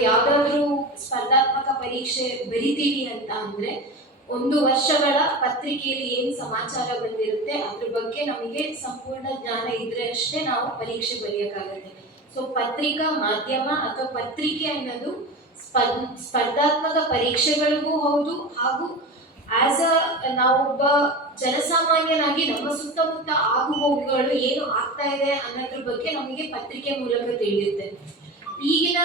ಯಾವ್ದಾದ್ರು ಸ್ಪರ್ಧಾತ್ಮಕ ಪರೀಕ್ಷೆ ಬರಿತೀವಿ ಅಂತ ಅಂದ್ರೆ ಒಂದು ವರ್ಷಗಳ ಪತ್ರಿಕೆಯಲ್ಲಿ ಏನ್ ಸಮಾಚಾರ ಬಂದಿರುತ್ತೆ, ಅದ್ರ ಬಗ್ಗೆ ನಮಗೆ ಸಂಪೂರ್ಣ ಜ್ಞಾನ ಇದ್ರೆ ಅಷ್ಟೇ ನಾವು ಪರೀಕ್ಷೆ ಬರೆಯಕ್ಕಾಗತ್ತೆ. ಸೊ ಪತ್ರಿಕಾ ಮಾಧ್ಯಮ ಅಥವಾ ಪತ್ರಿಕೆ ಅನ್ನೋದು ಸ್ಪರ್ಧ ಸ್ಪರ್ಧಾತ್ಮಕ ಪರೀಕ್ಷೆಗಳಿಗೂ ಹೌದು ಹಾಗೂ ಆಸ್ ಅ ನಾವೊಬ್ಬ ಜನಸಾಮಾನ್ಯನಾಗಿ ನಮ್ಮ ಸುತ್ತಮುತ್ತ ಆಗುಹೋಗುಗಳು ಏನು ಆಗ್ತಾ ಇದೆ ಅನ್ನೋದ್ರ ಬಗ್ಗೆ ನಮಗೆ ಪತ್ರಿಕೆ ಮೂಲಕ ತಿಳಿಯುತ್ತೆ. ಈಗಿನ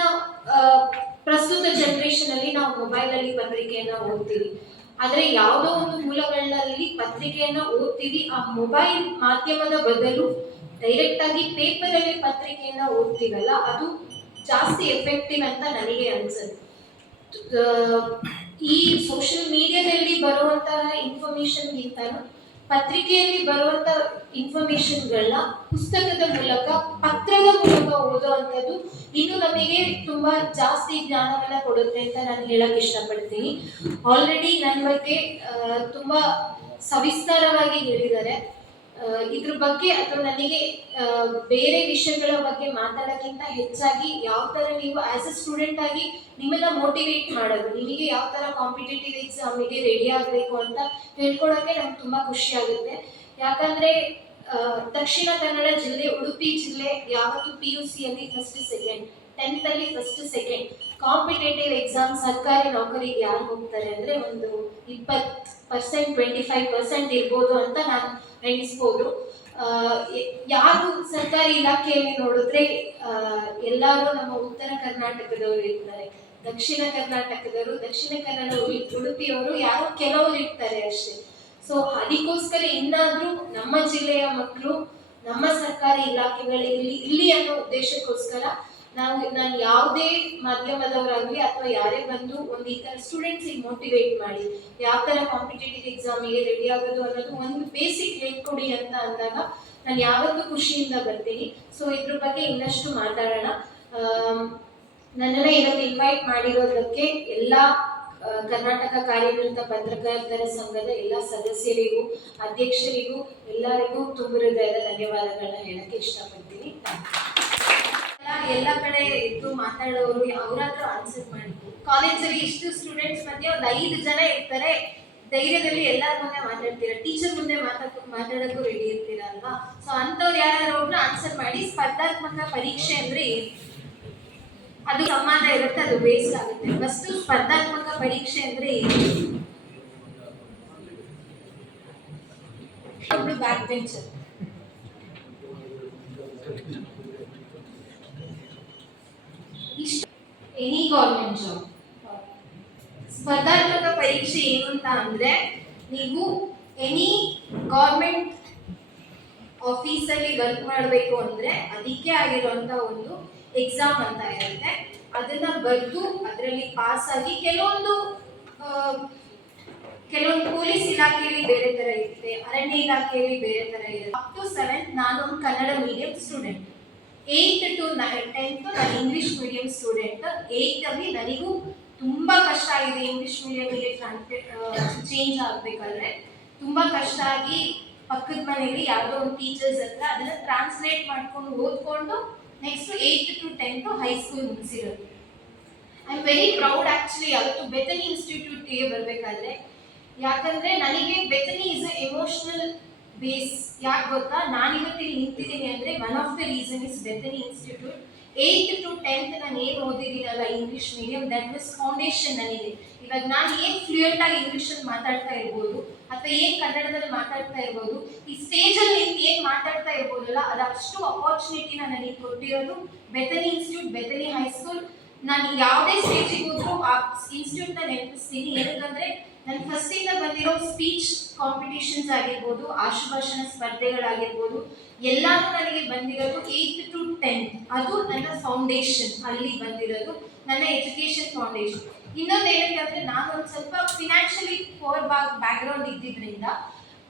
ಪ್ರಸ್ತುತ ಜನರೇಷನ್ ಅಲ್ಲಿ ನಾವು ಮೊಬೈಲ್ ಅಲ್ಲಿ ಪತ್ರಿಕೆಯನ್ನ ಓದ್ತೀವಿ. ಆದ್ರೆ ಯಾವುದೋ ಒಂದು ಮೂಲಗಳಲ್ಲಿ ಪತ್ರಿಕೆಯನ್ನ ಓದ್ತೀವಿ. ಆ ಮೊಬೈಲ್ ಮಾಧ್ಯಮದ ಬದಲು ಡೈರೆಕ್ಟ್ ಆಗಿ ಪೇಪರ್ ಅಲ್ಲಿ ಪತ್ರಿಕೆಯನ್ನ ಓದ್ತೀವಲ್ಲ, ಅದು ಜಾಸ್ತಿ ಎಫೆಕ್ಟಿವ್ ಅಂತ ನನಗೆ ಅನ್ಸುತ್ತೆ. ಈ ಸೋಷಿಯಲ್ ಮೀಡಿಯಾದಲ್ಲಿ ಬರುವಂತಹ ಇನ್ಫಾರ್ಮೇಶನ್ಗಿಂತ ಪತ್ರಿಕೆಯಲ್ಲಿ ಬರುವಂತ ಇನ್ಫಾರ್ಮೇಶನ್ಗಳನ್ನ ಪುಸ್ತಕದ ಮೂಲಕ, ಪತ್ರದ ಮೂಲಕ ಓದುವಂಥದ್ದು ಇನ್ನು ನಮಗೆ ತುಂಬಾ ಜಾಸ್ತಿ ಜ್ಞಾನವನ್ನ ಕೊಡುತ್ತೆ ಅಂತ ನಾನು ಹೇಳಕ್ ಇಷ್ಟಪಡ್ತೀನಿ. ಆಲ್ರೆಡಿ ನನ್ನ ಬಗ್ಗೆ ತುಂಬಾ ಸವಿಸ್ತಾರವಾಗಿ ಹೇಳಿದ್ದಾರೆ. ಇದ್ರ ಬಗ್ಗೆ ಅಥವಾ ನನಗೆ ಬೇರೆ ವಿಷಯಗಳ ಬಗ್ಗೆ ಮಾತಾಡೋಕ್ಕಿಂತ ಹೆಚ್ಚಾಗಿ ಯಾವ ತರ ನೀವು ಆಸ್ ಅ ಸ್ಟೂಡೆಂಟ್ ಆಗಿ ನಿಮ್ಮನ್ನ ಮೋಟಿವೇಟ್ ಮಾಡೋದು, ನಿಮಗೆ ಯಾವ ತರ ಕಾಂಪಿಟೇಟಿವ್ ಎಕ್ಸಾಮಿಗೆ ರೆಡಿ ಆಗಬೇಕು ಅಂತ ಹೇಳ್ಕೊಳಕ್ಕೆ ನಮ್ಗೆ ತುಂಬಾ ಖುಷಿ ಆಗುತ್ತೆ. ಯಾಕಂದ್ರೆ ದಕ್ಷಿಣ ಕನ್ನಡ ಜಿಲ್ಲೆ, ಉಡುಪಿ ಜಿಲ್ಲೆ, ಯಾವತ್ತು ಪಿ ಯು ಸಿಯಲ್ಲಿ ಫಸ್ಟ್ ಸೆಕೆಂಡ್ ಟೆಂತ್ ಅಲ್ಲಿ ಫಸ್ಟ್ ಸೆಕೆಂಡ್ ಕಾಂಪಿಟೇಟಿವ್ ಎಕ್ಸಾಮ್ ಸರ್ಕಾರಿ ನೌಕರಿಗೆ ಯಾರು ಹೋಗ್ತಾರೆ ಅಂದ್ರೆ ಒಂದು ಇಪ್ಪತ್ತು ಪರ್ಸೆಂಟ್ ಟ್ವೆಂಟಿ ಫೈವ್ ಪರ್ಸೆಂಟ್ ಇರ್ಬೋದು ಅಂತ ನಾನು ಎಣಿಸ್ಬೋದು. ಯಾರು ಸರ್ಕಾರಿ ಇಲಾಖೆಯಲ್ಲಿ ನೋಡಿದ್ರೆ ಎಲ್ಲರೂ ನಮ್ಮ ಉತ್ತರ ಕರ್ನಾಟಕದವರು ಇರ್ತಾರೆ. ದಕ್ಷಿಣ ಕರ್ನಾಟಕದವರು, ದಕ್ಷಿಣ ಕನ್ನಡ ಉಡುಪಿಯವರು, ಯಾರೋ ಕೆಲವರು ಇರ್ತಾರೆ ಅಷ್ಟೇ. ಸೊ ಅದಕ್ಕೋಸ್ಕರ ಇನ್ನಾದ್ರೂ ನಮ್ಮ ಜಿಲ್ಲೆಯ ಮಕ್ಕಳು ನಮ್ಮ ಸರ್ಕಾರಿ ಇಲಾಖೆಗಳಲ್ಲಿ ಇಲ್ಲಿ ಅನ್ನೋ ಉದ್ದೇಶಕ್ಕೋಸ್ಕರ ನಾವು ನಾನು ಯಾವುದೇ ಮಾಧ್ಯಮದವರಾಗಲಿ ಅಥವಾ ಯಾರೇ ಬಂದು ಒಂದು ಈ ತರ ಸ್ಟೂಡೆಂಟ್ಸ್ ಮೋಟಿವೇಟ್ ಮಾಡಿ ಯಾವ ತರ ಕಾಂಪಿಟೇಟಿವ್ ಎಕ್ಸಾಮಿಗೆ ರೆಡಿ ಆಗೋದು ಅನ್ನೋದು ಒಂದು ಬೇಸಿಕ್ ಹೇಳ್ಕೊಡಿ ಅಂತ ಅಂದಾಗ ನಾನು ಯಾವತ್ತೂ ಖುಷಿಯಿಂದ ಬರ್ತೀನಿ. ಸೊ ಇದ್ರ ಬಗ್ಗೆ ಇನ್ನಷ್ಟು ಮಾತಾಡೋಣ. ನನ್ನನ್ನು ಇವತ್ತು ಇನ್ವೈಟ್ ಮಾಡಿರೋದಕ್ಕೆ ಎಲ್ಲ ಕರ್ನಾಟಕ ಕಾರ್ಯನಿರತ ಪತ್ರಕರ್ತರ ಸಂಘದ ಎಲ್ಲ ಸದಸ್ಯರಿಗೂ, ಅಧ್ಯಕ್ಷರಿಗೂ, ಎಲ್ಲರಿಗೂ ತುಂಬ ಹೃದಯದ ಧನ್ಯವಾದಗಳನ್ನ ಹೇಳಕ್ಕೆ ಇಷ್ಟಪಡ್ತೀನಿ. ಎಲ್ಲ- ಕಡೆ ಇದ್ದು ಮಾತಾಡೋರು ಅವ್ರಾದ್ರೂ ಆನ್ಸರ್ ಮಾಡಿ ಕಾಲೇಜಲ್ಲಿ ಇಷ್ಟು ಸ್ಟೂಡೆಂಟ್ಸ್ ಮಧ್ಯೆ ಒಂದು ಐದು ಜನ ಇರ್ತಾರೆ. ಧೈರ್ಯದಲ್ಲಿ ಎಲ್ಲರ ಮುಂದೆ ಮಾತಾಡ್ತೀರಾ? ಟೀಚರ್ ಮುಂದೆ ಮಾತಾಡ್ ಮಾತಾಡೋಕ್ಕೂ ರೆಡಿ ಇರ್ತೀರಾ ಅಲ್ವಾ? ಸೊ ಅಂಥವ್ರು ಯಾರು ಒಬ್ರು ಆನ್ಸರ್ ಮಾಡಿ ಸ್ಪರ್ಧಾತ್ಮಕ ಪರೀಕ್ಷೆ ಅಂದ್ರೆ ಅದು ಸಂವಾದ ಇರುತ್ತೆ, ಅದು ವೇಸ್ಟ್ ಆಗುತ್ತೆ. ಫಸ್ಟ್ ಸ್ಪರ್ಧಾತ್ಮಕ ಪರೀಕ್ಷೆ ಅಂದ್ರೆ ಏನು? ಬ್ಯಾಕ್ ಬೆಂಚರ್ ಇಷ್ಟು ಎನಿ ಗೌರ್ಮೆಂಟ್ ಜಾಬ್ ಸ್ಪರ್ಧಾತ್ಮಕ ಪರೀಕ್ಷೆ ಏನು ಅಂತ ಅಂದ್ರೆ ನೀವು ಎನಿ ಗೌರ್ಮೆಂಟ್ ಆಫೀಸಲ್ಲಿ ವರ್ಕ್ ಮಾಡಬೇಕು ಅಂದ್ರೆ ಅದಕ್ಕೆ ಆಗಿರುವಂತ ಒಂದು ಎಕ್ಸಾಮ್ ಅಂತ ಇರುತ್ತೆ. ಅದನ್ನ ಬರೆದು ಅದರಲ್ಲಿ ಪಾಸ್ ಆಗಿ ಕೆಲವೊಂದು ಕೆಲವೊಂದು ಪೊಲೀಸ್ ಇಲಾಖೆಯಲ್ಲಿ ಬೇರೆ ತರ ಇರುತ್ತೆ, ಅರಣ್ಯ ಇಲಾಖೆಯಲ್ಲಿ ಬೇರೆ ತರ ಇರುತ್ತೆ. ಅಪ್ ಟು ಸೆವೆಂತ್ ನಾನು Kannada medium student eighth to tenth ನಾನು ಇಂಗ್ಲಿಷ್ ಮೀಡಿಯಂ ಸ್ಟೂಡೆಂಟ್ ಏಯ್ತಲ್ಲಿ ನನಗೂ ತುಂಬ ಕಷ್ಟ ಆಗಿದೆ ಇಂಗ್ಲಿಷ್ ಮೀಡಿಯಂಗೆ ಚೇಂಜ್ ಆಗ್ಬೇಕಾದ್ರೆ. ತುಂಬ ಕಷ್ಟ ಆಗಿ ಪಕ್ಕದ ಮನೆಯಲ್ಲಿ ಯಾವುದೋ ಒಂದು ಟೀಚರ್ಸ್ ಹತ್ರ ಅದನ್ನ ಟ್ರಾನ್ಸ್ಲೇಟ್ ಮಾಡ್ಕೊಂಡು ಓದ್ಕೊಂಡು next eighth to tenth high school ಮುಗಿಸಿರೋದು. I am very proud actually ಅವತ್ತು ಬೆತನಿ ಇನ್ಸ್ಟಿಟ್ಯೂಟ್ಗೆ ಬರಬೇಕಾದ್ರೆ. ಯಾಕಂದ್ರೆ ನನಗೆ Bethany is a emotional base ಯಾಕೆ ಗೊತ್ತಾ? ನಾನು ಇವತ್ತು ಇಲ್ಲಿ ನಿಂತಿದ್ದೀನಿ ಅಂದರೆ one of the reason is Bethany institute eighth to tenth ನಾನು ಏನು ಓದಿದ್ದೀನಲ್ಲ English medium that was foundation ನನಗೆ ಇವಾಗ ನಾನು ಏನು ಫ್ಲೂಯೆಂಟ್ ಆಗಿ ಇಂಗ್ಲಿಷಲ್ಲಿ ಮಾತಾಡ್ತಾ ಇರ್ಬೋದು, ಅಥವಾ ಏನು ಕನ್ನಡದಲ್ಲಿ ಮಾತಾಡ್ತಾ ಇರ್ಬೋದು, ಈ ಸ್ಟೇಜಲ್ಲಿ ನಿಂತು ಏನು ಮಾತಾಡ್ತಾ ಇರ್ಬೋದಲ್ಲ, ಅದು ಅಷ್ಟು ಅಪಾರ್ಚುನಿಟಿನ ನನಗೆ ಕೊಟ್ಟಿರೋದು ಬೆತನಿ ಇನ್ಸ್ಟಿಟ್ಯೂಟ್ ಬೆತನಿ ಹೈಸ್ಕೂಲ್ ನಾನು ಯಾವುದೇ ಸ್ಟೇಜಿಗೆ ಹೋದ್ರು ಆ ಇನ್ಸ್ಟಿಟ್ಯೂಟ್ನ ನೆನಪಿಸ್ತೀನಿ. ಏನಕ್ಕಂದ್ರೆ ನನ್ನ ಫಸ್ಟಿಂದ ಬಂದಿರೋ ಸ್ಪೀಚ್ ಕಾಂಪಿಟೇಷನ್ಸ್ ಆಗಿರ್ಬೋದು, ಆಶುಭಾಷಣ ಸ್ಪರ್ಧೆಗಳಾಗಿರ್ಬೋದು, ಎಲ್ಲಾನು ನನಗೆ ಬಂದಿರೋದು ಏಯ್ತ್ ಟು ಟೆಂತ್ ಅದು ನನ್ನ ಫೌಂಡೇಶನ್ ಅಲ್ಲಿ ಬಂದಿರೋದು ನನ್ನ ಎಜುಕೇಶನ್ ಫೌಂಡೇಶನ್ ಇನ್ನೊಂದು ಏನಕ್ಕೆ ಅಂದ್ರೆ ನಾನು ಒಂದು ಸ್ವಲ್ಪ ಫಿನಾನ್ಷಿಯಲಿ ಪೋರ್ ಬ್ಯಾಕ್ ಬ್ಯಾಕ್ಗ್ರೌಂಡ್ ಇದ್ದಿದ್ರಿಂದ,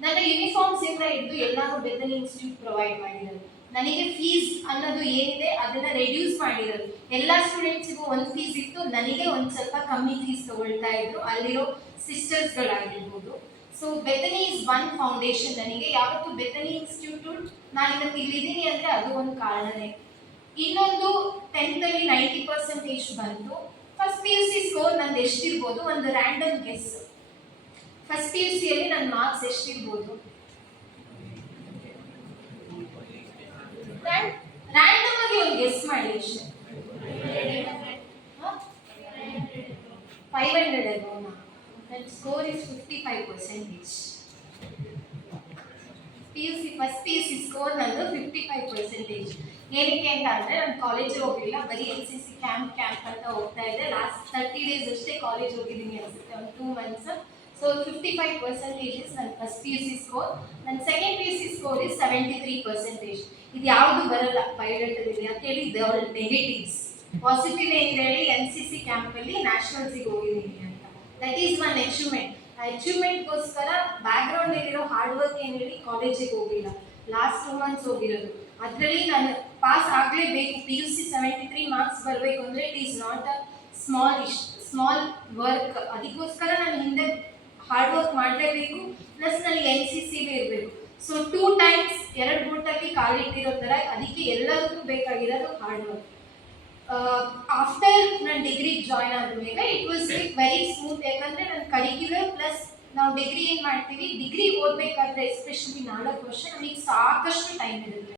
ನನ್ನ ಯೂನಿಫಾರ್ಮ್ಸ್ ಇಂದ ಹಿಡಿದು ಎಲ್ಲಾನು ಬೆದನಿ ಇನ್ಸ್ಟಿಟ್ಯೂಟ್ ಪ್ರೊವೈಡ್ ಮಾಡಿರೋದು. ನನಗೆ ಫೀಸ್ ಅನ್ನೋದು ಏನಿದೆ ಅದನ್ನ ರೆಡ್ಯೂಸ್ ಮಾಡಿರೋದು. ಎಲ್ಲ ಸ್ಟೂಡೆಂಟ್ಸಿಗೂ ಒಂದು ಫೀಸ್ ಇತ್ತು, ನನಗೆ ಒಂದು ಸ್ವಲ್ಪ ಕಮ್ಮಿ ಫೀಸ್ ತಗೊಳ್ತಾ ಇದ್ರು. ಅಲ್ಲಿರೋ ಸಿಸ್ಟರ್ಸ್ಗಳಾಗಿರ್ಬೋದು so Bethany is one foundation ನನಗೆ. ಯಾವತ್ತು ಬೆತನಿ ಇನ್ಸ್ಟಿಟ್ಯೂಟ್ ನಾನು ಇವತ್ತು ಇಲ್ಲಿದ್ದೀನಿ ಅಂದ್ರೆ ಅದು ಒಂದು ಕಾರಣನೇ. ಇನ್ನೊಂದು ಟೆಂತ್ ಅಲ್ಲಿ ನೈಂಟಿ ಪರ್ಸೆಂಟೇಜ್ ಬಂತು. First P U C score ನಂದು ಎಷ್ಟಿರ್ಬೋದು? ಒಂದು random guess first P U ಸಿಯಲ್ಲಿ ನನ್ನ ಮಾರ್ಕ್ಸ್ ಎಷ್ಟಿರ್ಬೋದು? ರ್ಯಾಂಡಮ್ ಆಗಿ ಒಂದು ಗೆಸ್ ಮಾಡಿ. ಎಷ್ಟು ಫೈವ್ ಹಂಡ್ರೆಡ್ ಅಲ್ವಾ? Score is fifty five percentage P U C first P U C score ನಂದು ಫಿಫ್ಟಿ ಫೈವ್ ಪರ್ಸೆಂಟೇಜ್ ಏನಕ್ಕೆ ಅಂತ ಅಂದರೆ ನಾನು ಕಾಲೇಜ್ ಹೋಗಿಲ್ಲ ಬರೀ N C C camp camp ಅಂತ ಹೋಗ್ತಾ ಇದ್ದೆ ಲಾಸ್ಟ್ ತರ್ಟಿ ಡೇಸ್ ಅಷ್ಟೇ ಕಾಲೇಜ್ ಹೋಗಿದ್ದೀನಿ ಅನ್ಸುತ್ತೆ. ಒಂದು two months fifty five percentage is ನನ್ನ first P U C score ನನ್ನ second P U C score is seventy three percentage ಇದು ಯಾವುದು ಬರಲ್ಲ ಅಲ್ಲಿ ಅಂತೇಳಿ ಇದು ಆಲ್ ನೆಗೆಟಿವ್ಸ್ ಪಾಸಿಟಿವ್ ಏನು ಹೇಳಿ ಎನ್ ಸಿ ಸಿ ಕ್ಯಾಂಪಲ್ಲಿ ನ್ಯಾಷನಲ್ಸಿಗೆ ಹೋಗಿದ್ದೀನಿ ಅಂತ. ದಟ್ ಈಸ್ ಮನ್ ಅಚೀವ್ಮೆಂಟ್ ಆ ಅಚೀವ್ಮೆಂಟ್ಗೋಸ್ಕರ ಬ್ಯಾಕ್ಗ್ರೌಂಡ್ ಇರೋ ಹಾರ್ಡ್ ವರ್ಕ್ ಏನು ಹೇಳಿ ಕಾಲೇಜಿಗೆ ಹೋಗಿಲ್ಲ. ಲಾಸ್ಟ್ ಟೂ ಮಂತ್ಸ್ ಹೋಗಿರೋದು. ಅದರಲ್ಲಿ ನಾನು ಪಾಸ್ ಆಗಲೇಬೇಕು. P U C seventy three marks ಬರಬೇಕು ಅಂದರೆ it is not a small ish small work ಅದಕ್ಕೋಸ್ಕರ ನಾನು ಹಿಂದೆ ಹಾರ್ಡ್ ವರ್ಕ್ ಮಾಡಲೇಬೇಕು ಪ್ಲಸ್ ನನಗೆ ಎನ್ ಸಿ ಸಿ ಇರಬೇಕು. ಸೊ ಟೂ ಟೈಮ್ಸ್ ಎರಡು ಬೂಟಲ್ಲಿ ಕಾಲಿಟ್ಟಿರೋ ಥರ ಅದಕ್ಕೆ ಎಲ್ಲದಕ್ಕೂ ಬೇಕಾಗಿರೋದು ಹಾರ್ಡ್ ವರ್ಕ್ ಆಫ್ಟರ್ ನಾನು ಡಿಗ್ರಿ ಜಾಯ್ನ್ ಆದ್ಮೇಲೆ it was like very smooth ಯಾಕಂದ್ರೆ ನನ್ನ ಕರಿಕ್ಯುಲರ್ ಪ್ಲಸ್ ನಾವು ಡಿಗ್ರಿ ಏನು ಮಾಡ್ತೀವಿ ಡಿಗ್ರಿ ಓದಬೇಕಾದ್ರೆ ಎಸ್ಪೆಷಲಿ ನಾಲ್ಕು ವರ್ಷ ನಮಗೆ ಸಾಕಷ್ಟು ಟೈಮ್ ಇರುತ್ತೆ.